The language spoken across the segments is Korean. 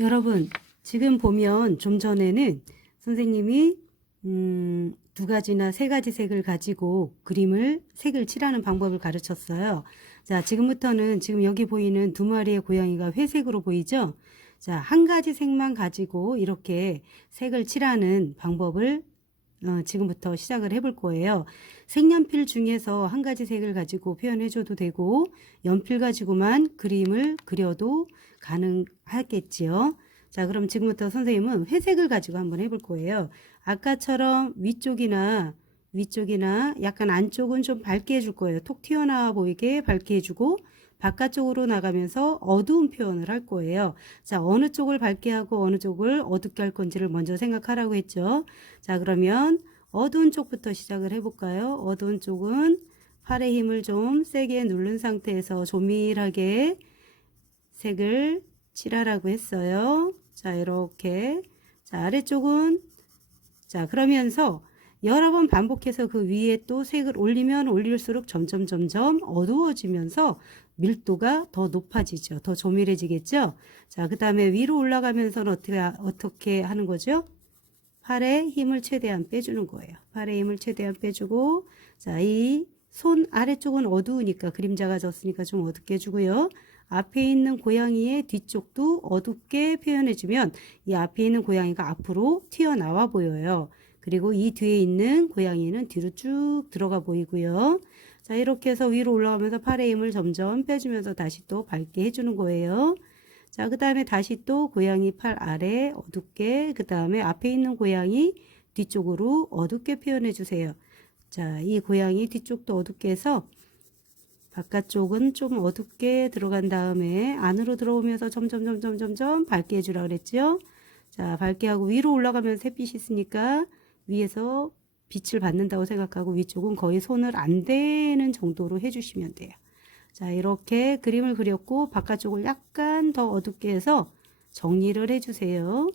여러분, 지금 보면 좀 전에는 선생님이 두 가지나 세 가지 색을 가지고 색을 칠하는 방법을 가르쳤어요. 자, 지금부터는 지금 여기 보이는 두 마리의 고양이가 회색으로 보이죠? 자, 한 가지 색만 가지고 이렇게 색을 칠하는 방법을 지금부터 시작을 해볼 거예요. 색연필 중에서 한 가지 색을 가지고 표현해줘도 되고 연필 가지고만 그림을 그려도 가능하겠지요. 자, 그럼 지금부터 선생님은 회색을 가지고 한번 해볼 거예요. 아까처럼 위쪽이나 약간 안쪽은 좀 밝게 해줄 거예요. 톡 튀어나와 보이게 밝게 해주고 바깥쪽으로 나가면서 어두운 표현을 할 거예요. 자, 어느 쪽을 밝게 하고 어느 쪽을 어둡게 할 건지를 먼저 생각하라고 했죠. 자, 그러면 어두운 쪽부터 시작을 해볼까요? 어두운 쪽은 팔의 힘을 좀 세게 누른 상태에서 조밀하게 색을 칠하라고 했어요. 자, 이렇게. 자, 아래쪽은 자, 그러면서 여러 번 반복해서 그 위에 또 색을 올리면 올릴수록 점점 어두워지면서 밀도가 더 높아지죠. 더 조밀해지겠죠. 자, 그 다음에 위로 올라가면서는 어떻게 하는 거죠? 팔에 힘을 최대한 빼주는 거예요. 팔에 힘을 최대한 빼주고, 자, 이 손 아래쪽은 어두우니까 그림자가 졌으니까 좀 어둡게 해주고요. 앞에 있는 고양이의 뒤쪽도 어둡게 표현해주면 이 앞에 있는 고양이가 앞으로 튀어나와 보여요. 그리고 이 뒤에 있는 고양이는 뒤로 쭉 들어가 보이고요. 자, 이렇게 해서 위로 올라가면서 팔의 힘을 점점 빼주면서 다시 또 밝게 해주는 거예요. 자, 그 다음에 다시 또 고양이 팔 아래 어둡게, 그 다음에 앞에 있는 고양이 뒤쪽으로 어둡게 표현해 주세요. 자, 이 고양이 뒤쪽도 어둡게 해서 바깥쪽은 좀 어둡게 들어간 다음에 안으로 들어오면서 점점 밝게 해주라 그랬죠. 자, 밝게 하고 위로 올라가면 햇빛이 있으니까 위에서 빛을 받는다고 생각하고 위쪽은 거의 손을 안 대는 정도로 해주시면 돼요. 자, 이렇게 그림을 그렸고 바깥쪽을 약간 더 어둡게 해서 정리를 해주세요.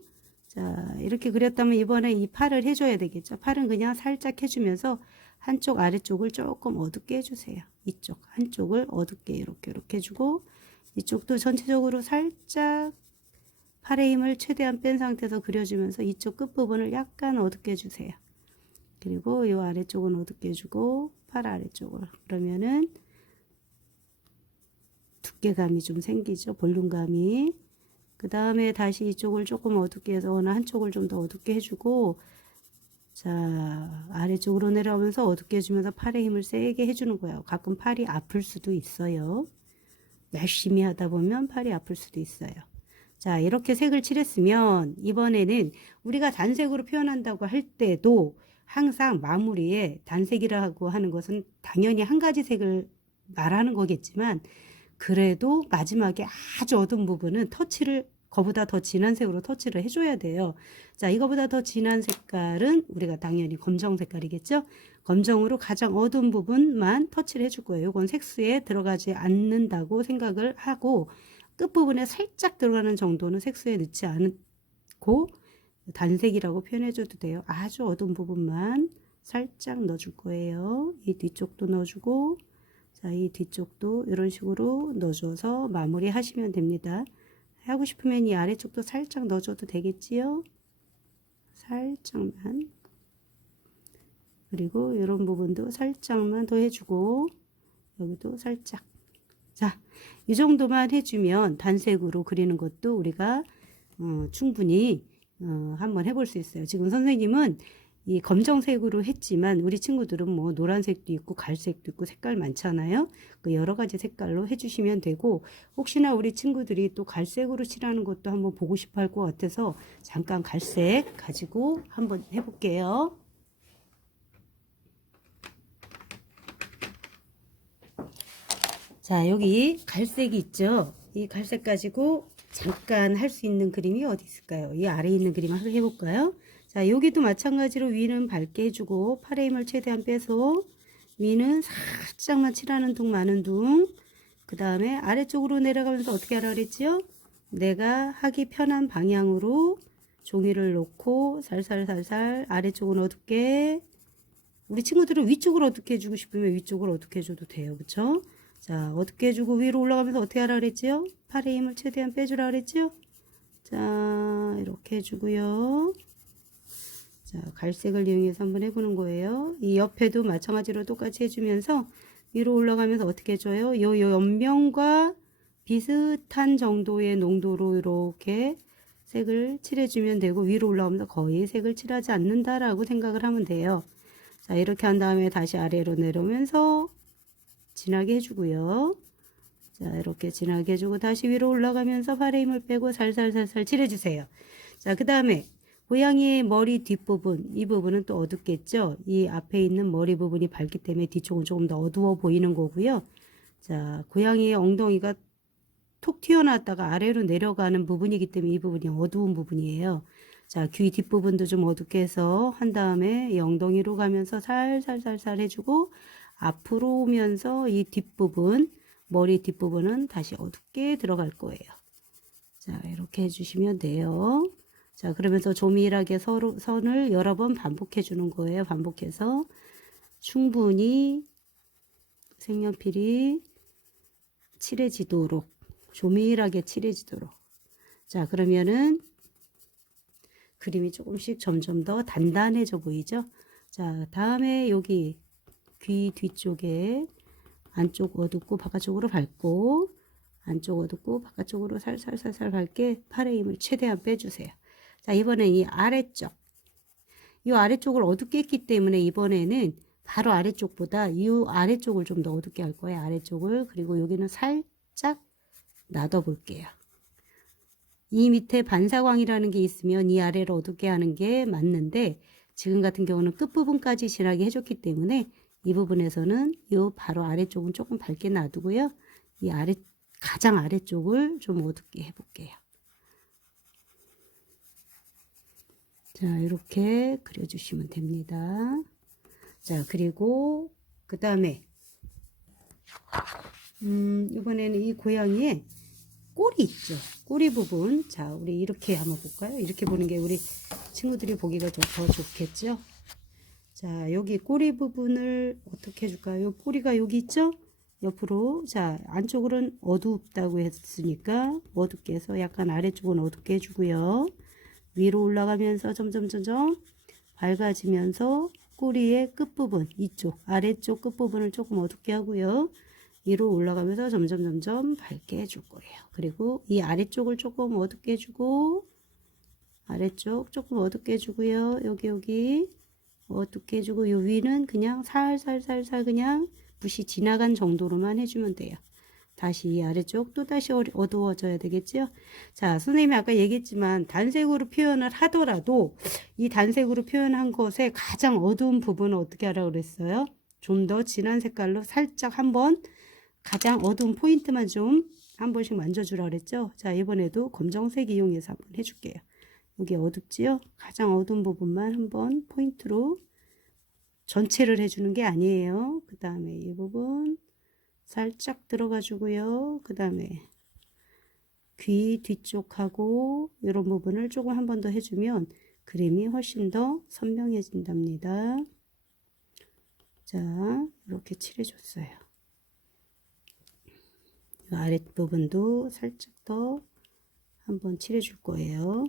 자, 이렇게 그렸다면 이번에 이 팔을 해줘야 되겠죠. 팔은 그냥 살짝 해주면서 한쪽 아래쪽을 조금 어둡게 해주세요. 이쪽 한쪽을 어둡게 이렇게 해주고 이쪽도 전체적으로 살짝 팔의 힘을 최대한 뺀 상태에서 그려주면서 이쪽 끝부분을 약간 어둡게 해주세요. 그리고 이 아래쪽은 어둡게 해주고 팔 아래쪽을 그러면은 두께감이 좀 생기죠. 볼륨감이. 그 다음에 다시 이쪽을 조금 어둡게 해서 어느 한쪽을 좀 더 어둡게 해주고 자, 아래쪽으로 내려오면서 어둡게 해주면서 팔에 힘을 세게 해주는 거예요. 가끔 팔이 아플 수도 있어요. 열심히 하다 보면 팔이 아플 수도 있어요. 자, 이렇게 색을 칠했으면 이번에는 우리가 단색으로 표현한다고 할 때도 항상 마무리에 단색이라고 하는 것은 당연히 한 가지 색을 말하는 거겠지만 그래도 마지막에 아주 어두운 부분은 터치를 그거보다 더 진한 색으로 터치를 해줘야 돼요. 자, 이거보다 더 진한 색깔은 우리가 당연히 검정 색깔이겠죠. 검정으로 가장 어두운 부분만 터치를 해줄 거예요. 이건 색수에 들어가지 않는다고 생각을 하고 끝부분에 살짝 들어가는 정도는 색수에 넣지 않고 단색이라고 표현해줘도 돼요. 아주 어두운 부분만 살짝 넣어줄 거예요. 이 뒤쪽도 넣어주고 자, 이 뒤쪽도 이런 식으로 넣어줘서 마무리 하시면 됩니다. 하고 싶으면 이 아래쪽도 살짝 넣어줘도 되겠지요. 살짝만. 그리고 이런 부분도 살짝만 더 해주고 여기도 살짝. 자, 이 정도만 해주면 단색으로 그리는 것도 우리가 충분히 한번 해볼 수 있어요. 지금 선생님은 이 검정색으로 했지만 우리 친구들은 뭐 노란색도 있고 갈색도 있고 색깔 많잖아요. 그 여러 가지 색깔로 해주시면 되고 혹시나 우리 친구들이 또 갈색으로 칠하는 것도 한번 보고 싶어 할 것 같아서 잠깐 갈색 가지고 한번 해볼게요. 자, 여기 갈색이 있죠. 이 갈색 가지고 잠깐 할 수 있는 그림이 어디 있을까요? 이 아래에 있는 그림 한번 해볼까요? 자, 여기도 마찬가지로 위는 밝게 해주고 팔의 힘을 최대한 빼서 위는 살짝만 칠하는 둥 마는 둥. 그 다음에 아래쪽으로 내려가면서 어떻게 하라 그랬지요? 내가 하기 편한 방향으로 종이를 놓고 살살 아래쪽은 어둡게 우리 친구들은 위쪽을 어둡게 해주고 싶으면 위쪽을 어둡게 해줘도 돼요. 그쵸? 자, 어둡게 해주고 위로 올라가면서 어떻게 하라 그랬지요? 팔의 힘을 최대한 빼주라 그랬지요? 자, 이렇게 해주고요. 자, 갈색을 이용해서 한번 해보는 거예요. 이 옆에도 마찬가지로 똑같이 해주면서 위로 올라가면서 어떻게 해줘요? 요 옆면과 비슷한 정도의 농도로 이렇게 색을 칠해주면 되고, 위로 올라오면서 거의 색을 칠하지 않는다라고 생각을 하면 돼요. 자, 이렇게 한 다음에 다시 아래로 내려오면서 진하게 해주고요. 자, 이렇게 진하게 해주고 다시 위로 올라가면서 팔의 힘을 빼고 살살살살 칠해주세요. 자, 그 다음에 고양이의 머리 뒷부분, 이 부분은 또 어둡겠죠? 이 앞에 있는 머리 부분이 밝기 때문에 뒤쪽은 조금 더 어두워 보이는 거고요. 자, 고양이의 엉덩이가 톡 튀어나왔다가 아래로 내려가는 부분이기 때문에 이 부분이 어두운 부분이에요. 자, 귀 뒷부분도 좀 어둡게 해서 한 다음에 이 엉덩이로 가면서 살살살살 해주고 앞으로 오면서 이 뒷부분, 머리 뒷부분은 다시 어둡게 들어갈 거예요. 자, 이렇게 해주시면 돼요. 자, 그러면서 조밀하게 선을 여러 번 반복해 주는 거예요. 반복해서 충분히 색연필이 칠해지도록, 조밀하게 칠해지도록. 자, 그러면은 그림이 조금씩 점점 더 단단해져 보이죠? 자, 다음에 여기 귀 뒤쪽에 안쪽 어둡고 바깥쪽으로 밝고, 안쪽 어둡고 바깥쪽으로 살살살살 밝게 팔의 힘을 최대한 빼주세요. 자, 이번엔 이 아래쪽. 이 아래쪽을 어둡게 했기 때문에 이번에는 바로 아래쪽보다 이 아래쪽을 좀 더 어둡게 할 거예요. 아래쪽을. 그리고 여기는 살짝 놔둬 볼게요. 이 밑에 반사광이라는 게 있으면 이 아래를 어둡게 하는 게 맞는데, 지금 같은 경우는 끝부분까지 진하게 해줬기 때문에 이 부분에서는 이 바로 아래쪽은 조금 밝게 놔두고요. 이 아래, 가장 아래쪽을 좀 어둡게 해볼게요. 자, 이렇게 그려주시면 됩니다. 자, 그리고 그 다음에 이번에는 이 고양이의 꼬리 있죠. 꼬리 부분. 자, 우리 이렇게 한번 볼까요? 이렇게 보는 게 우리 친구들이 보기가 더 좋겠죠. 자, 여기 꼬리 부분을 어떻게 해줄까요? 꼬리가 여기 있죠? 옆으로. 자, 안쪽으로는 어둡다고 했으니까 어둡게 해서 약간 아래쪽은 어둡게 해주고요. 위로 올라가면서 점점 밝아지면서 꼬리의 끝부분, 이쪽 아래쪽 끝부분을 조금 어둡게 하고요. 위로 올라가면서 점점 밝게 해줄 거예요. 그리고 이 아래쪽을 조금 어둡게 해주고, 아래쪽 조금 어둡게 해주고요. 여기 어둡게 해주고, 요 위는 그냥 살살살살 그냥 붓이 지나간 정도로만 해주면 돼요. 다시 이 아래쪽 또 다시 어두워져야 되겠죠. 자, 선생님이 아까 얘기했지만 단색으로 표현을 하더라도 이 단색으로 표현한 것의 가장 어두운 부분은 어떻게 하라고 그랬어요? 좀 더 진한 색깔로 살짝 한번 가장 어두운 포인트만 좀 한 번씩 만져주라 그랬죠. 자, 이번에도 검정색 이용해서 한번 해줄게요. 여기 어둡지요? 가장 어두운 부분만 한번 포인트로, 전체를 해주는 게 아니에요. 그 다음에 이 부분 살짝 들어가 주고요. 그 다음에 귀 뒤쪽하고 이런 부분을 조금 한 번 더 해주면 그림이 훨씬 더 선명해진답니다. 자, 이렇게 칠해줬어요. 이 아랫부분도 살짝 더 한번 칠해줄 거예요.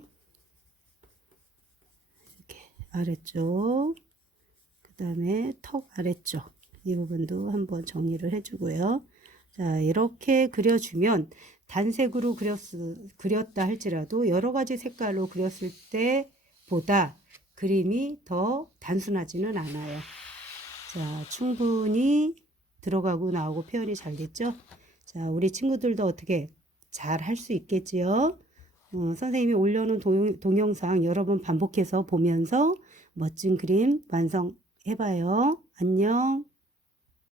이렇게 아래쪽, 그 다음에 턱 아래쪽 이 부분도 한번 정리를 해주고요. 자, 이렇게 그려주면 단색으로 그렸다 할지라도 여러 가지 색깔로 그렸을 때보다 그림이 더 단순하지는 않아요. 자, 충분히 들어가고 나오고 표현이 잘 됐죠? 자, 우리 친구들도 어떻게 잘 할 수 있겠지요? 선생님이 올려놓은 동영상 여러 번 반복해서 보면서 멋진 그림 완성해봐요. 안녕.